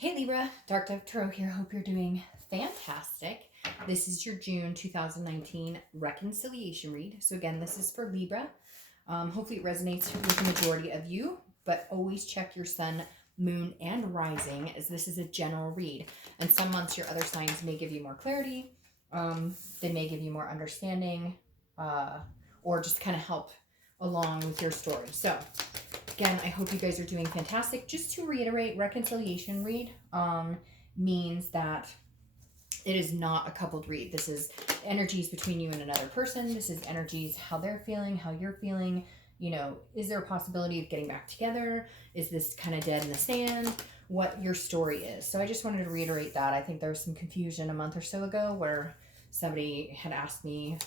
Hey Libra, Dark Dove Tarot here. Hope you're doing fantastic. This is your June 2019 reconciliation read. So again, this is for Libra. Hopefully it resonates with the majority of you, but always check your sun, moon, and rising, as this is a general read. And some months your other signs may give you more clarity. They may give you more understanding, or just kind of help along with your story. So again, I hope you guys are doing fantastic. Just to reiterate, reconciliation read means that it is not a coupled read. This is energies between you and another person. This is energies, how they're feeling, how you're feeling. You know, is there a possibility of getting back together? Is this kind of dead in the sand? What your story is. So I just wanted to reiterate that. I think there was some confusion a month or so ago where somebody had asked me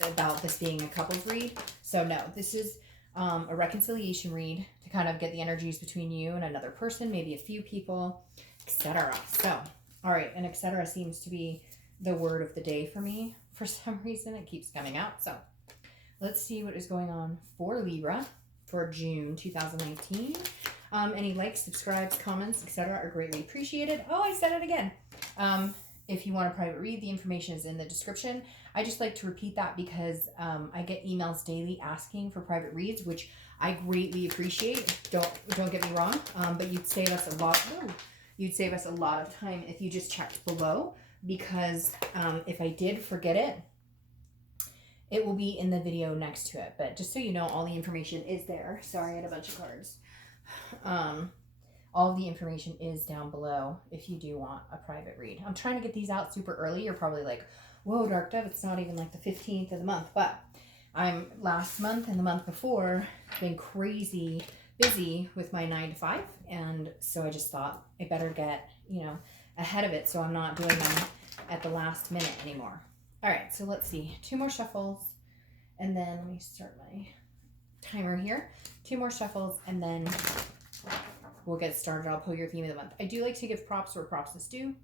about this being a coupled read. So no, this is a reconciliation read to kind of get the energies between you and another person, maybe a few people, etc. So, all right, and etc. seems to be the word of the day for me. For some reason, it keeps coming out. So, let's see what is going on for Libra for June 2019. Any likes, subscribes, comments, etc. are greatly appreciated. Oh, I said it again. If you want a private read, the information is in the description. I just like to repeat that because I get emails daily asking for private reads, which I greatly appreciate. Don't get me wrong, but you'd save us a lot. You'd save us a lot of time if you just checked below, because if I did forget it, it will be in the video next to it. But just so you know, all the information is there. Sorry, I had a bunch of cards. All the information is down below if you do want a private read. I'm trying to get these out super early. You're probably like, whoa, Dark Dove, it's not even like the 15th of the month. But I'm last month and the month before been crazy busy with my 9 to 5. And so I just thought I better get, ahead of it so I'm not doing them at the last minute anymore. All right, so let's see. 2 more shuffles. And then let me start my timer here. 2 more shuffles and then we'll get started. I'll pull your theme of the month. I do like to give props where props is due.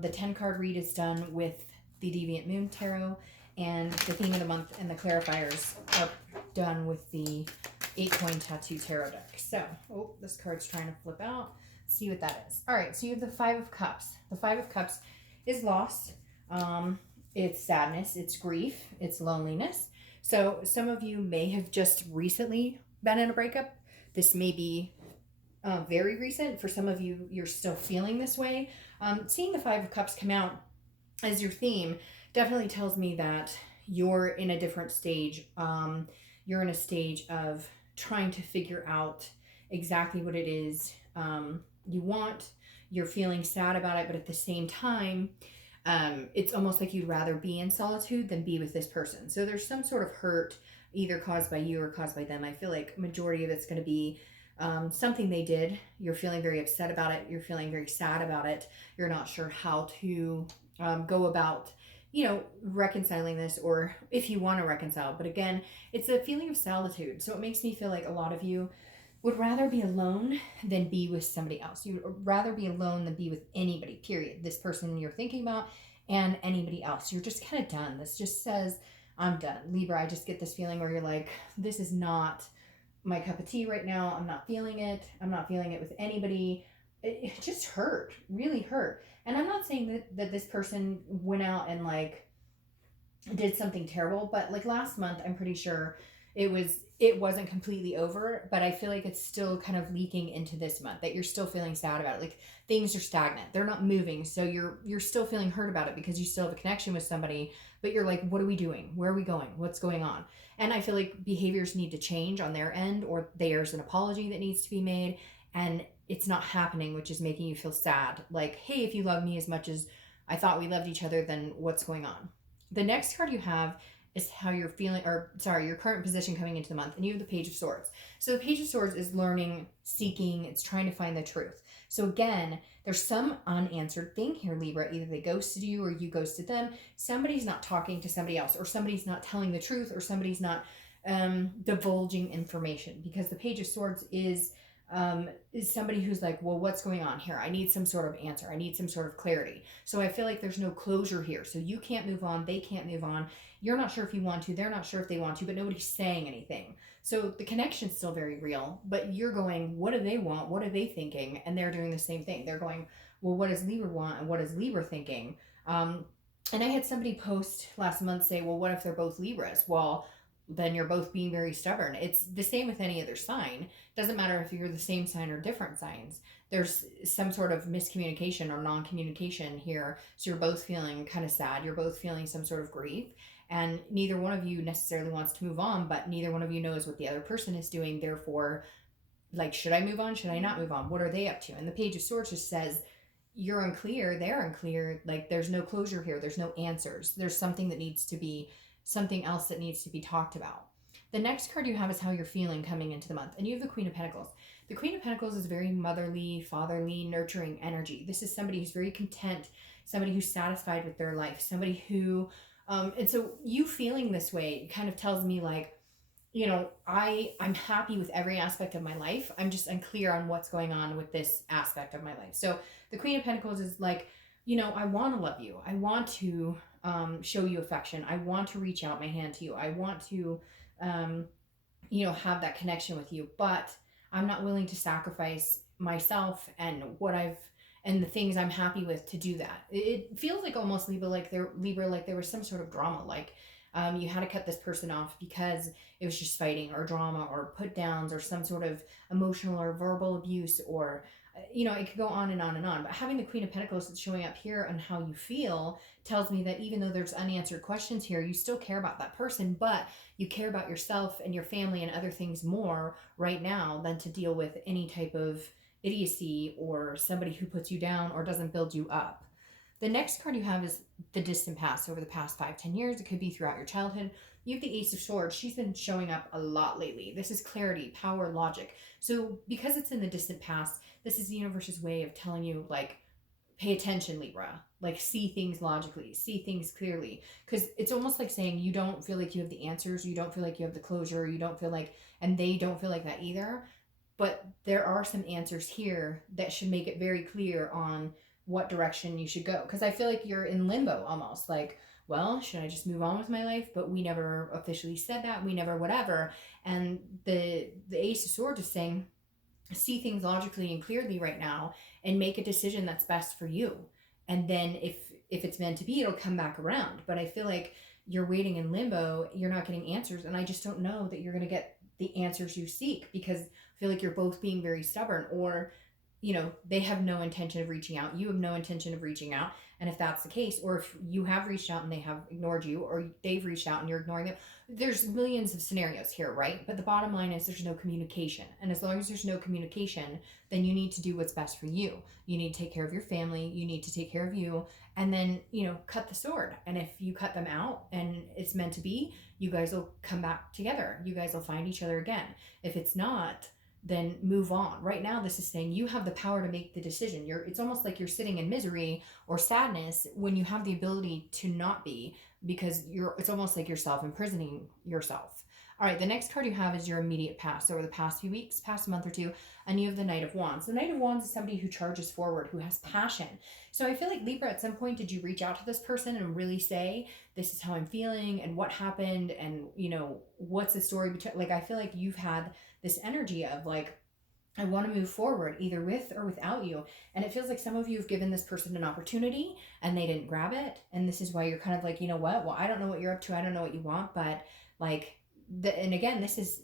The 10 card read is done with the Deviant Moon Tarot, and the theme of the month and the clarifiers are done with the 8-coin tattoo tarot deck. So, this card's trying to flip out. Let's see what that is. All right, so you have the 5 of Cups. The 5 of Cups is loss. It's sadness. It's grief. It's loneliness. So some of you may have just recently been in a breakup. This may be very recent. For some of you, you're still feeling this way. Seeing the 5 of Cups come out as your theme definitely tells me that you're in a different stage. You're in a stage of trying to figure out exactly what it is you want. You're feeling sad about it, but at the same time, it's almost like you'd rather be in solitude than be with this person. So there's some sort of hurt either caused by you or caused by them. I feel like majority of it's going to be something they did. You're feeling very upset about it. You're feeling very sad about it. You're not sure how to go about, reconciling this, or if you want to reconcile. But again, it's a feeling of solitude. So it makes me feel like a lot of you would rather be alone than be with somebody else. You would rather be alone than be with anybody, period. This person you're thinking about and anybody else. You're just kind of done. This just says, I'm done. Libra, I just get this feeling where you're like, this is not my cup of tea right now. I'm not feeling it. I'm not feeling it with anybody. It just hurt, really hurt. And I'm not saying that this person went out and like did something terrible, but like last month, I'm pretty sure it wasn't completely over, but I feel like it's still kind of leaking into this month, that you're still feeling sad about it. Like things are stagnant. They're not moving. So you're still feeling hurt about it because you still have a connection with somebody, but you're like, what are we doing? Where are we going? What's going on? And I feel like behaviors need to change on their end, or there's an apology that needs to be made, and it's not happening, which is making you feel sad. Like, hey, if you love me as much as I thought we loved each other, then what's going on? The next card you have is how you're feeling, your current position coming into the month. And you have the Page of Swords. So the Page of Swords is learning, seeking, it's trying to find the truth. So again, there's some unanswered thing here, Libra. Either they ghosted you or you ghosted them. Somebody's not talking to somebody else, or somebody's not telling the truth, or somebody's not divulging information, because the Page of Swords is is somebody who's like, well, what's going on here? I need some sort of answer. I need some sort of clarity. So I feel like there's no closure here. So you can't move on. They can't move on. You're not sure if you want to. They're not sure if they want to, but nobody's saying anything. So the connection's still very real, but you're going, what do they want? What are they thinking? And they're doing the same thing. They're going, well, what does Libra want? And what is Libra thinking? And I had somebody post last month say, well, what if they're both Libras? Well, then you're both being very stubborn. It's the same with any other sign. Doesn't matter if you're the same sign or different signs. There's some sort of miscommunication or non-communication here. So you're both feeling kind of sad. You're both feeling some sort of grief. And neither one of you necessarily wants to move on, but neither one of you knows what the other person is doing. Therefore, like, should I move on? Should I not move on? What are they up to? And the Page of Swords just says, you're unclear. They're unclear. Like, there's no closure here. There's no answers. There's something else that needs to be talked about. The next card you have is how you're feeling coming into the month. And you have the Queen of Pentacles. The Queen of Pentacles is very motherly, fatherly, nurturing energy. This is somebody who's very content, somebody who's satisfied with their life, somebody who, and so you feeling this way kind of tells me like, you know, I'm happy with every aspect of my life. I'm just unclear on what's going on with this aspect of my life. So the Queen of Pentacles is like, you know, I want to love you. I want to show you affection. I want to reach out my hand to you. I want to, you know, have that connection with you, but I'm not willing to sacrifice myself and and the things I'm happy with to do that. It feels like almost Libra, like there was some sort of drama, like you had to cut this person off because it was just fighting or drama or put downs or some sort of emotional or verbal abuse, or you know, it could go on and on and on. But having the Queen of Pentacles that's showing up here on how you feel tells me that even though there's unanswered questions here, you still care about that person, but you care about yourself and your family and other things more right now than to deal with any type of idiocy or somebody who puts you down or doesn't build you up. The next card you have is the distant past, over the past 5-10 years. It could be throughout your childhood. You have the Ace of Swords. She's been showing up a lot lately. This is clarity, power, logic. So because it's in the distant past, this is the universe's way of telling you, like, pay attention, Libra. Like, see things logically, see things clearly. Because it's almost like saying you don't feel like you have the answers, you don't feel like you have the closure, you don't feel like, and they don't feel like that either. But there are some answers here that should make it very clear on what direction you should go. Because I feel like you're in limbo almost. Like, well, should I just move on with my life? But we never officially said that. We never whatever. And the Ace of Swords is saying, see things logically and clearly right now and make a decision that's best for you. And then if it's meant to be, it'll come back around. But I feel like you're waiting in limbo. You're not getting answers. And I just don't know that you're going to get the answers you seek, because I feel like you're both being very stubborn, or you know, they have no intention of reaching out. You have no intention of reaching out. And if that's the case, or if you have reached out and they have ignored you, or they've reached out and you're ignoring them, there's millions of scenarios here, right? But the bottom line is there's no communication. And as long as there's no communication, then you need to do what's best for you. You need to take care of your family. You need to take care of you. And then, you know, cut the sword. And if you cut them out and it's meant to be, you guys will come back together. You guys will find each other again. If it's not, then move on. Right now, this is saying you have the power to make the decision. It's almost like you're sitting in misery or sadness when you have the ability to not be, because it's almost like you're self-imprisoning yourself. All right, the next card you have is your immediate past, over the past few weeks, past month or two, and you have the Knight of Wands. The Knight of Wands is somebody who charges forward, who has passion. So I feel like, Libra, at some point, did you reach out to this person and really say, this is how I'm feeling and what happened and, you know, what's the story? Like, I feel like you've had this energy of like, I want to move forward either with or without you. And it feels like some of you have given this person an opportunity and they didn't grab it. And this is why you're kind of like, you know what? Well, I don't know what you're up to. I don't know what you want, but like, and again, this is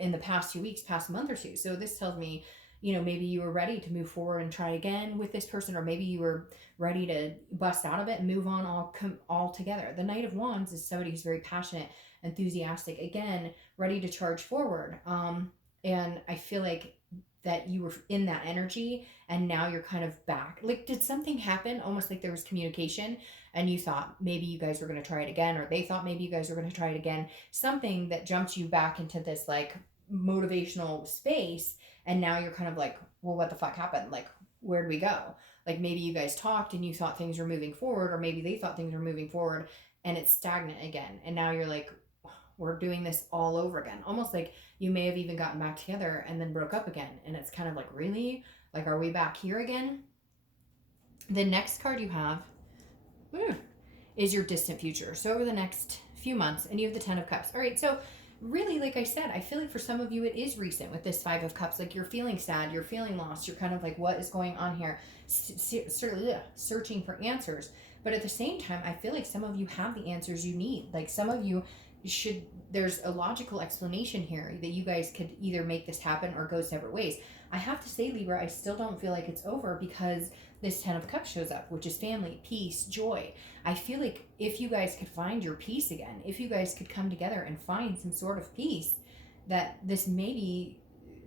in the past 2 weeks, past month or two. So this tells me, you know, maybe you were ready to move forward and try again with this person, or maybe you were ready to bust out of it and move on all together. The Knight of Wands is somebody who's very passionate, enthusiastic, again, ready to charge forward. And I feel like that you were in that energy and now you're kind of back. Like, did something happen? Almost like there was communication and you thought maybe you guys were going to try it again, or they thought maybe you guys were going to try it again. Something that jumped you back into this like motivational space. And now you're kind of like, well, what the fuck happened? Like, where'd we go? Like, maybe you guys talked and you thought things were moving forward, or maybe they thought things were moving forward and it's stagnant again. And now you're like, we're doing this all over again. Almost like you may have even gotten back together and then broke up again. And it's kind of like, really? Like, are we back here again? The next card you have is your distant future. So over the next few months, and you have the 10 of Cups. All right, so really, like I said, I feel like for some of you it is recent with this 5 of Cups. Like, you're feeling sad, you're feeling lost, you're kind of like, what is going on here? Searching for answers. But at the same time, I feel like some of you have the answers you need. Like, some of you there's a logical explanation here that you guys could either make this happen or go separate ways. I have to say, Libra, I still don't feel like it's over, because this 10 of Cups shows up, which is family, peace, joy. I feel like if you guys could find your peace again, if you guys could come together and find some sort of peace, that this might be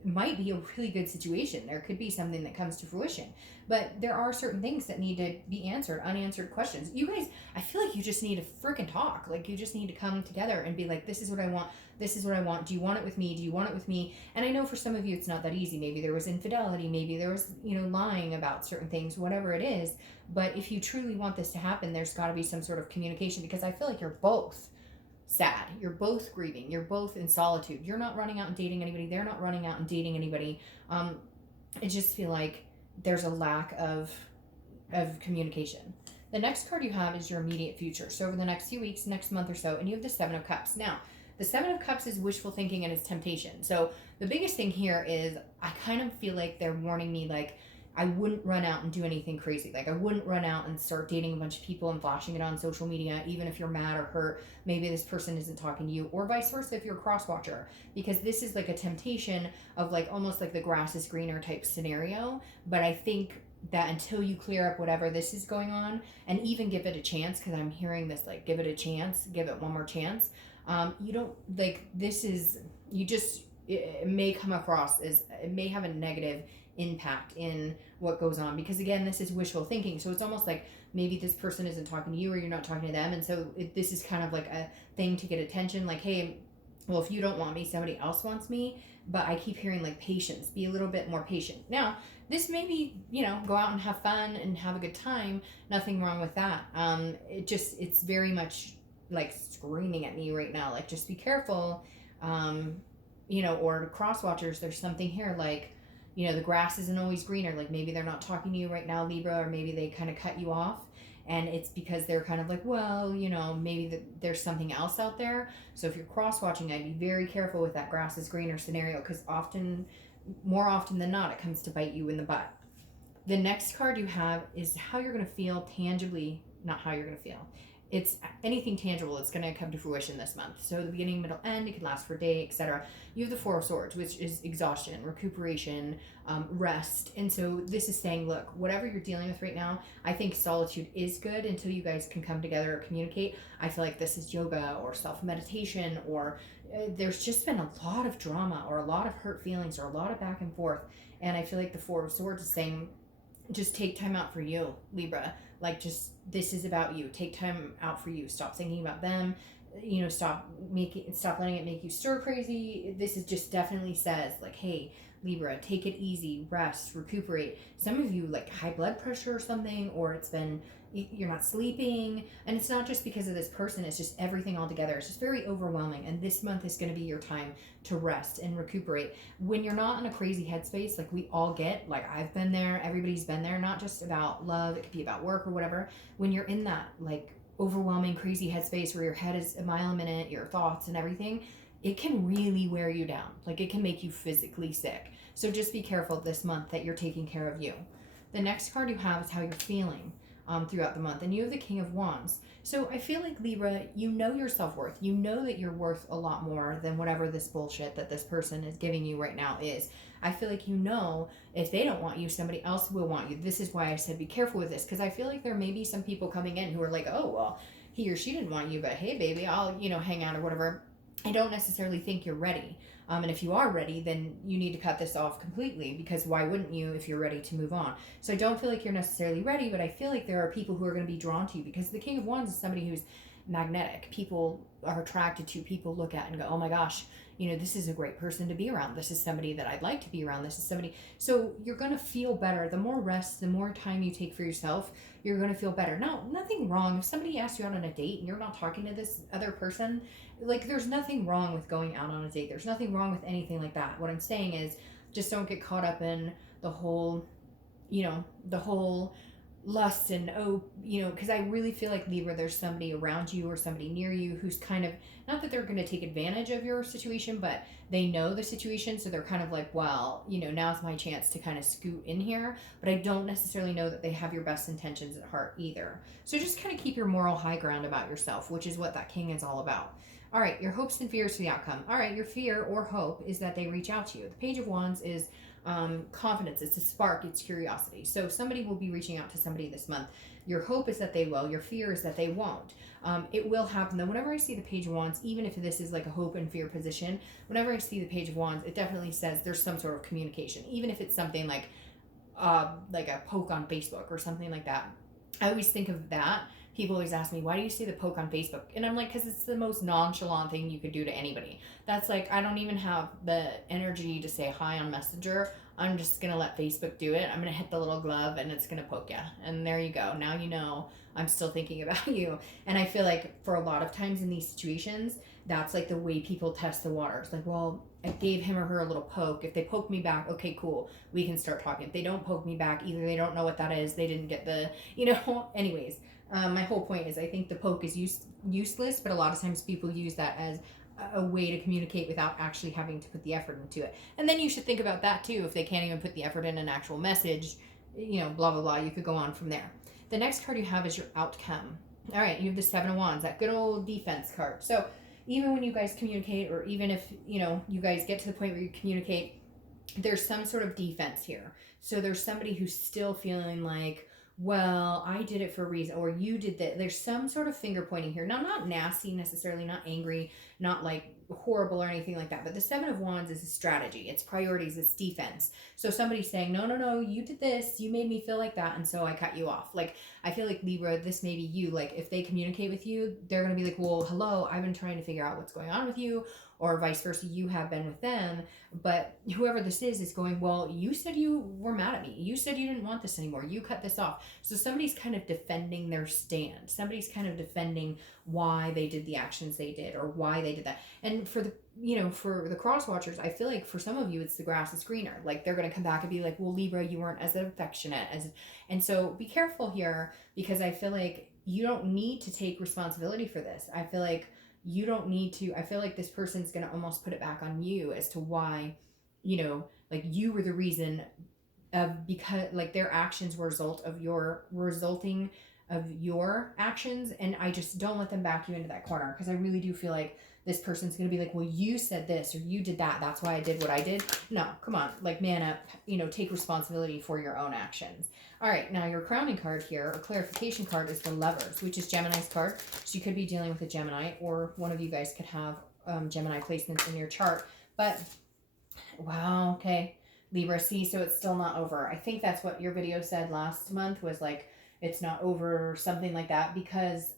a really good situation. There could be something that comes to fruition. But there are certain things that need to be answered, unanswered questions. You guys, I feel like you just need to freaking talk. Like, you just need to come together and be like, this is what I want. This is what I want. Do you want it with me? Do you want it with me? And I know for some of you, it's not that easy. Maybe there was infidelity. Maybe there was, lying about certain things, whatever it is. But if you truly want this to happen, there's got to be some sort of communication, because I feel like you're both sad. You're both grieving. You're both in solitude. You're not running out and dating anybody. They're not running out and dating anybody. I just feel like there's a lack of communication. The next card you have is your immediate future. So over the next few weeks, next month or so, and you have the 7 of Cups. Now, the 7 of Cups is wishful thinking and it's temptation. So the biggest thing here is I kind of feel like they're warning me, like, I wouldn't run out and do anything crazy. Like, I wouldn't run out and start dating a bunch of people and flashing it on social media, even if you're mad or hurt. Maybe this person isn't talking to you, or vice versa if you're a cross-watcher, because this is like a temptation of, like, almost like the grass is greener type scenario. But I think that until you clear up whatever this is going on, and even give it a chance, because I'm hearing this, like, give it a chance, give it one more chance. You don't, like, this is, it may come across as, it may have a negative impact in what goes on, because again, this is wishful thinking. So it's almost like maybe this person isn't talking to you, or you're not talking to them, and so this is kind of like a thing to get attention, like, hey, well, if you don't want me, somebody else wants me. But I keep hearing, like, patience, be a little bit more patient. Now, this may be, go out and have fun and have a good time, nothing wrong with that. It's very much like screaming at me right now, like, just be careful. Or cross watchers, there's something here, like, the grass isn't always greener. Like, maybe they're not talking to you right now, Libra, or maybe they kind of cut you off. And it's because they're kind of like, well, maybe there's something else out there. So if you're cross-watching, I'd be very careful with that grass is greener scenario, because more often than not, it comes to bite you in the butt. The next card you have is how you're going to feel tangibly, not how you're going to feel. It's anything tangible that's going to come to fruition this month. So the beginning, middle, end, it could last for a day, etc. You have the 4 of Swords, which is exhaustion, recuperation, rest. And so this is saying, look, whatever you're dealing with right now, I think solitude is good until you guys can come together or communicate. I feel like this is yoga or self-meditation, or there's just been a lot of drama or a lot of hurt feelings or a lot of back and forth. And I feel like the 4 of Swords is saying, just take time out for you, Libra. Like, just, this is about you. Take time out for you. Stop thinking about them. Stop letting it make you stir crazy. This is just definitely says, like, hey, Libra, take it easy, rest, recuperate. Some of you, like, high blood pressure or something, or it's been, you're not sleeping, and it's not just because of this person, it's just everything all together. It's just very overwhelming, and this month is going to be your time to rest and recuperate. When you're not in a crazy headspace, like we all get, like I've been there, everybody's been there, not just about love, it could be about work or whatever. When you're in that, like, overwhelming, crazy headspace where your head is a mile a minute, your thoughts and everything, it can really wear you down. Like, it can make you physically sick. So just be careful this month that you're taking care of you. The next card you have is how you're feeling throughout the month. And you have the King of Wands. So I feel like, Libra, you know your self-worth. You know that you're worth a lot more than whatever this bullshit that this person is giving you right now is. I feel like if they don't want you, somebody else will want you. This is why I said be careful with this, because I feel like there may be some people coming in who are like, oh, well, he or she didn't want you, but hey, baby, I'll, hang out or whatever. I don't necessarily think you're ready. And if you are ready, then you need to cut this off completely, because why wouldn't you if you're ready to move on? So I don't feel like you're necessarily ready, but I feel like there are people who are going to be drawn to you, because the King of Wands is somebody who's magnetic. People are attracted to, people look at and go, oh my gosh, you know, this is a great person to be around. This is somebody that I'd like to be around. This is somebody. So you're going to feel better. The more rest, the more time you take for yourself, you're going to feel better. Now, nothing wrong. If somebody asks you out on a date and you're not talking to this other person, like, there's nothing wrong with going out on a date. There's nothing wrong with anything like that. What I'm saying is, just don't get caught up in the whole, you know, the whole lust and, oh, you know, because I really feel like, Libra, there's somebody around you or somebody near you who's kind of, not that they're going to take advantage of your situation, but they know the situation, so they're kind of like, well, you know, now's my chance to kind of scoot in here. But I don't necessarily know that they have your best intentions at heart either. So just kind of keep your moral high ground about yourself, which is what that king is all about. All right, your hopes and fears for the outcome. All right, your fear or hope is that they reach out to you. The Page of Wands is confidence. It's a spark. It's curiosity. So somebody will be reaching out to somebody this month. Your hope is that they will. Your fear is that they won't. It will happen though. Whenever I see the Page of Wands, even if this is like a hope and fear position, whenever I see the Page of Wands, it definitely says there's some sort of communication. Even if it's something like a poke on Facebook or something like that. I always think of that. People always ask me, why do you see the poke on Facebook? And I'm like, because it's the most nonchalant thing you could do to anybody. That's like, I don't even have the energy to say hi on Messenger. I'm just going to let Facebook do it. I'm going to hit the little glove and it's going to poke you. And there you go. Now you know I'm still thinking about you. And I feel like for a lot of times in these situations, that's like the way people test the waters. Like, well, I gave him or her a little poke. If they poke me back, okay, cool. We can start talking. If they don't poke me back, either they don't know what that is, they didn't get the, you know, anyways. My whole point is I think the poke is useless, but a lot of times people use that as a way to communicate without actually having to put the effort into it. And then you should think about that too. If they can't even put the effort in an actual message, you know, blah, blah, blah, you could go on from there. The next card you have is your outcome. All right, you have the Seven of Wands, that good old defense card. So even when you guys communicate, or even if, you know, you guys get to the point where you communicate, there's some sort of defense here. So there's somebody who's still feeling like, well, I did it for a reason, or you did that. There's some sort of finger pointing here. Now, not nasty necessarily, not angry, not like horrible or anything like that. But the Seven of Wands is a strategy. It's priorities. It's defense. So somebody's saying, no, no, no, you did this. You made me feel like that. And so I cut you off. Like, I feel like, Libra, this may be you. Like, if they communicate with you, they're going to be like, well, hello, I've been trying to figure out what's going on with you. Or vice versa, you have been with them. But whoever this is going, well, you said you were mad at me. You said you didn't want this anymore. You cut this off. So somebody's kind of defending their stand. Somebody's kind of defending why they did the actions they did, or why they did that. And for the, you know, for the cross watchers, I feel like for some of you, it's the grass is greener. Like, they're going to come back and be like, well, Libra, you weren't as affectionate as, and so be careful here, because I feel like you don't need to take responsibility for this. I feel like you don't need to. I feel like this person's going to almost put it back on you as to why, you know, like, you were the reason of, because like their actions were resulting of your actions. And I just don't let them back you into that corner, because I really do feel like this person's going to be like, well, you said this or you did that. That's why I did what I did. No, come on, like, man up, you know, take responsibility for your own actions. All right, now your crowning card here, or clarification card, is the Lovers, which is Gemini's card. So you could be dealing with a Gemini, or one of you guys could have Gemini placements in your chart. But, wow, okay, Libra, see, so it's still not over. I think that's what your video said last month, was like, it's not over, or something like that, because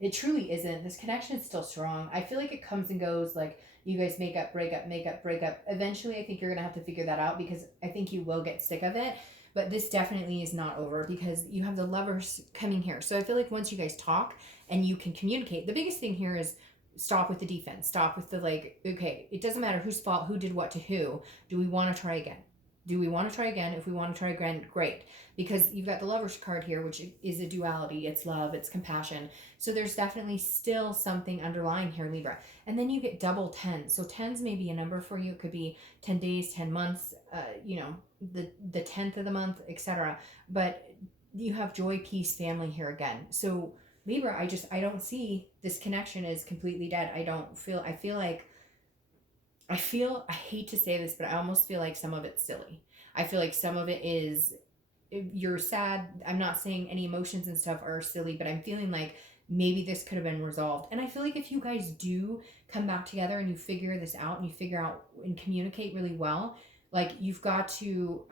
it truly isn't. This connection is still strong. I feel like it comes and goes. Like, you guys make up, break up, make up, break up. Eventually, I think you're going to have to figure that out, because I think you will get sick of it. But this definitely is not over, because you have the Lovers coming here. So I feel like once you guys talk and you can communicate, the biggest thing here is stop with the defense. Stop with the, like, okay, it doesn't matter whose fault, who did what to who. Do we want to try again? Do we want to try again? If we want to try again, great. Because you've got the Lovers card here, which is a duality. It's love, it's compassion. So there's definitely still something underlying here, Libra. And then you get double 10. So 10s may be a number for you. It could be 10 days, 10 months, you know, the 10th of the month, etc. But you have joy, peace, family here again. So Libra, I don't see this connection is completely dead. I hate to say this, but I almost feel like some of it's silly. I feel like some of it is, you're sad. I'm not saying any emotions and stuff are silly, but I'm feeling like maybe this could have been resolved. And I feel like if you guys do come back together and you figure this out and you figure out and communicate really well, like, you've got to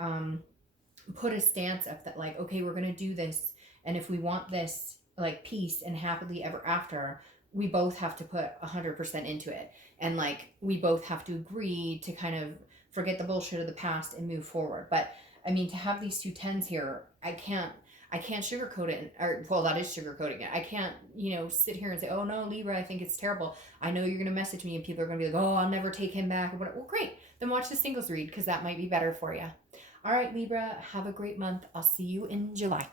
put a stance up that, like, okay, we're going to do this. And if we want this, like peace and happily ever after, we both have to put 100% into it. And like, we both have to agree to kind of forget the bullshit of the past and move forward. But I mean, to have these 2 10s here, I can't sugarcoat it. Or, well, that is sugarcoating it. I can't, sit here and say, oh no, Libra, I think it's terrible. I know you're going to message me and people are going to be like, oh, I'll never take him back. Well, great. Then watch the singles read, because that might be better for you. All right, Libra, have a great month. I'll see you in July.